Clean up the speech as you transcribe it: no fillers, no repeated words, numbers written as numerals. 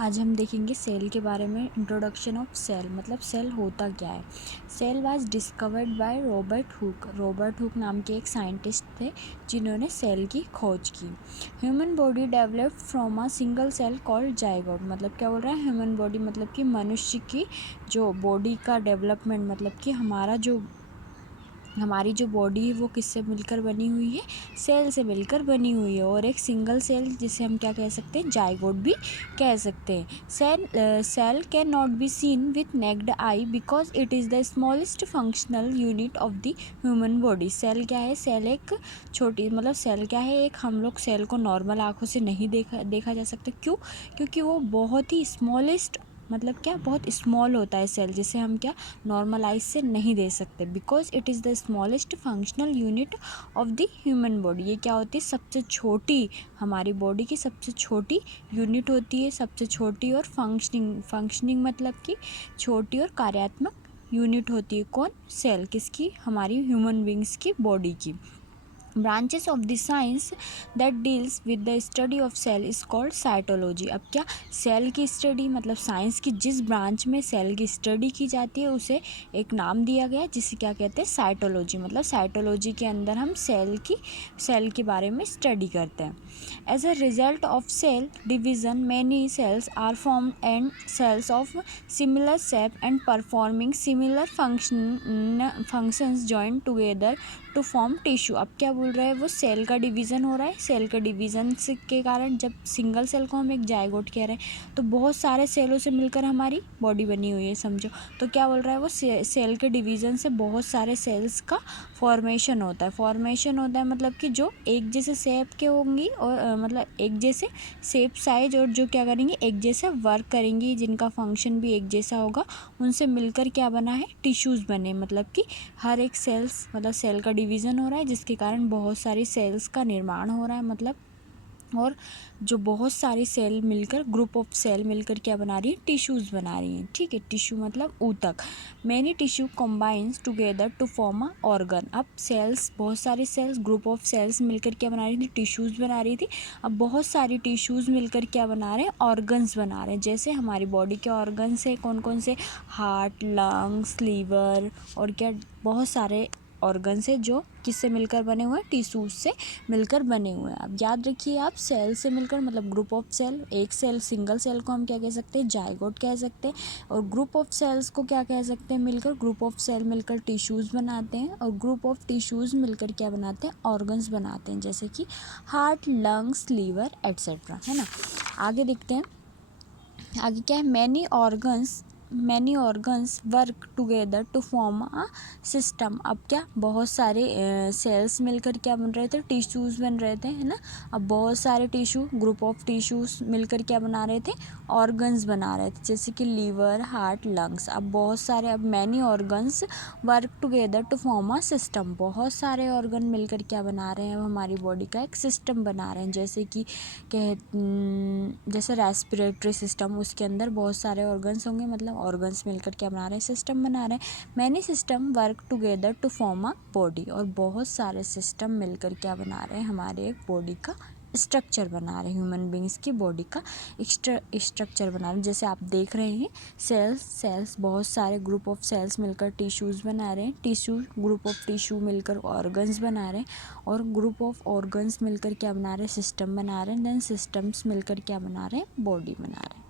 आज हम देखेंगे सेल के बारे में। इंट्रोडक्शन ऑफ सेल, मतलब सेल होता क्या है। Cell was discovered by Robert Hooke. Robert Hooke नाम के एक साइंटिस्ट थे जिन्होंने सेल की खोज की। Human body developed from a single cell called zygote. मतलब क्या बोल रहा है, ह्यूमन बॉडी मतलब कि मनुष्य की जो बॉडी का डेवलपमेंट, मतलब कि हमारी जो बॉडी है वो किससे मिलकर बनी हुई है, सेल से मिलकर बनी हुई है। और एक सिंगल सेल जिसे हम क्या कह सकते हैं, जाइगोट भी कह सकते हैं। Cell can not be seen with naked eye because it is the smallest functional unit of the human body. Cell क्या है, सेल एक छोटी, मतलब सेल क्या है, एक हम लोग सेल को नॉर्मल आँखों से नहीं देखा जा सकता। क्यों? क्योंकि वो बहुत ही स्मॉलेस्ट, मतलब क्या, बहुत स्मॉल होता है सेल, जिसे हम क्या नॉर्मल आइज से नहीं दे सकते। Because it is the smallest functional unit of the human body. ये क्या होती है, सबसे छोटी, हमारी बॉडी की सबसे छोटी यूनिट होती है, सबसे छोटी और फंक्शनिंग मतलब कि छोटी और कार्यात्मक यूनिट होती है। कौन? सेल। किसकी? हमारी ह्यूमन बींग्स की बॉडी की। Branches of the science that deals with the study of cell is called cytology. अब क्या, सेल की स्टडी, मतलब साइंस की जिस ब्रांच में सेल की स्टडी की जाती है उसे एक नाम दिया गया है जिसे क्या कहते हैं, साइटोलॉजी। मतलब साइटोलॉजी के अंदर हम सेल के बारे में स्टडी करते हैं। As a result of cell division many cells are formed and cells of similar shape and performing similar functions join together to form tissue. अब क्या बोल रहा है, वो सेल का डिवीज़न हो रहा है। सेल का डिवीज़न के कारण, जब सिंगल सेल को हम एक जाइगोट कह रहे हैं तो बहुत सारे सेलों से मिलकर हमारी बॉडी बनी हुई है, समझो। तो क्या बोल रहा है, वो सेल के डिवीज़न से बहुत सारे सेल्स का फॉर्मेशन होता है मतलब कि जो एक जैसे शेप के होंगी और मतलब एक जैसे शेप, साइज, और जो क्या करेंगे, एक जैसे वर्क करेंगी, जिनका फंक्शन भी एक जैसा होगा, उनसे मिलकर क्या बना है, टिश्यूज़ बने। मतलब कि हर एक सेल्स, मतलब सेल का डिवीज़न हो रहा है जिसके कारण बहुत सारी सेल्स का निर्माण हो रहा है, मतलब, और जो बहुत सारी सेल मिलकर, ग्रुप ऑफ सेल मिलकर क्या बना रही है, टिश्यूज़ बना रही हैं। ठीक है, टिश्यू मतलब ऊतक। Many tissue combines together to form a organ. अब सेल्स, बहुत सारी सेल्स, ग्रुप ऑफ सेल्स मिलकर क्या बना रही थी, टिश्यूज़ बना रही थी। अब बहुत सारी टिश्यूज़ मिलकर क्या बना रहे हैं, ऑर्गन्स बना रहे हैं। जैसे हमारी बॉडी के ऑर्गन्स है कौन कौन से, हार्ट, लंग्स, लीवर, और क्या बहुत सारे ऑर्गन्स है जो किससे मिलकर बने हुए हैं, टिश्यूज से मिलकर बने हुए हैं। अब याद रखिए आप, सेल से मिलकर मतलब ग्रुप ऑफ सेल, एक सेल, सिंगल सेल को हम क्या कह सकते हैं, जाइगोट कह सकते हैं। और ग्रुप ऑफ सेल्स को क्या कह सकते हैं, मिलकर, ग्रुप ऑफ सेल मिलकर टिश्यूज़ बनाते हैं, और ग्रुप ऑफ टिश्यूज़ मिलकर क्या बनाते हैं, ऑर्गन्स बनाते हैं, जैसे कि हार्ट, लंग्स, लीवर, एट्सेट्रा, है ना। आगे देखते हैं, आगे क्या है, many organs work together to form a system. अब क्या, बहुत सारे सेल्स मिलकर क्या बन रहे थे, टिश्यूज़ बन रहे थे, है ना। अब बहुत सारे टिश्यू, ग्रुप ऑफ टिश्यूज़ मिलकर क्या बना रहे थे, ऑर्गन्स बना रहे थे, जैसे कि लीवर, हार्ट, लंग्स। अब बहुत सारे, अब many organs work together to form a system. बहुत सारे ऑर्गन मिलकर क्या बना रहे हैं, अब हमारी बॉडी का एक सिस्टम बना रहे हैं, जैसे कि जैसे रेस्पिरेटरी सिस्टम, उसके अंदर बहुत सारे ऑर्गन्स होंगे, मतलब ऑर्गन्स मिलकर क्या बना रहे हैं, सिस्टम बना रहे हैं। Many system work together to form a body. और बहुत सारे सिस्टम मिलकर क्या बना रहे हैं, हमारे एक बॉडी का स्ट्रक्चर बना रहे हैं, ह्यूमन बींग्स की बॉडी का स्ट्रक्चर बना रहे हैं। जैसे आप देख रहे हैं, सेल्स बहुत सारे ग्रुप ऑफ सेल्स मिलकर टिश्यूज़ बना रहे हैं, ग्रुप ऑफ टिश्यू मिलकर ऑर्गन्स बना रहे हैं, और ग्रुप ऑफ ऑर्गन्स मिलकर क्या बना रहे हैं, सिस्टम बना रहे हैं, देन सिस्टम्स मिलकर क्या बना रहे हैं, बॉडी बना रहे हैं।